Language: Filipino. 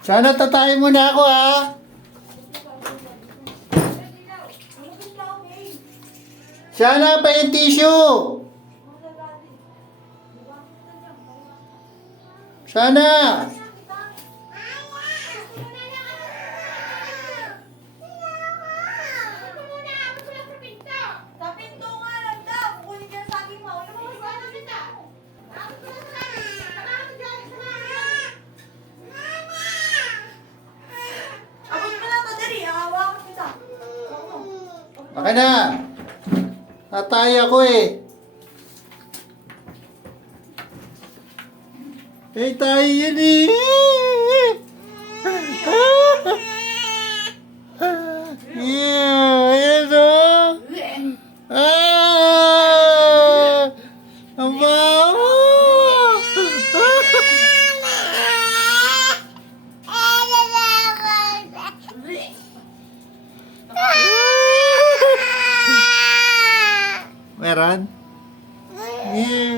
Sana tatayin mo na ako, ha? Sana pa yung tissue. Sana. Baka na. Tatay ako eh. Eh, tayo yan eh. Yeah, ayan o. Ang baho. Meron? Yeah.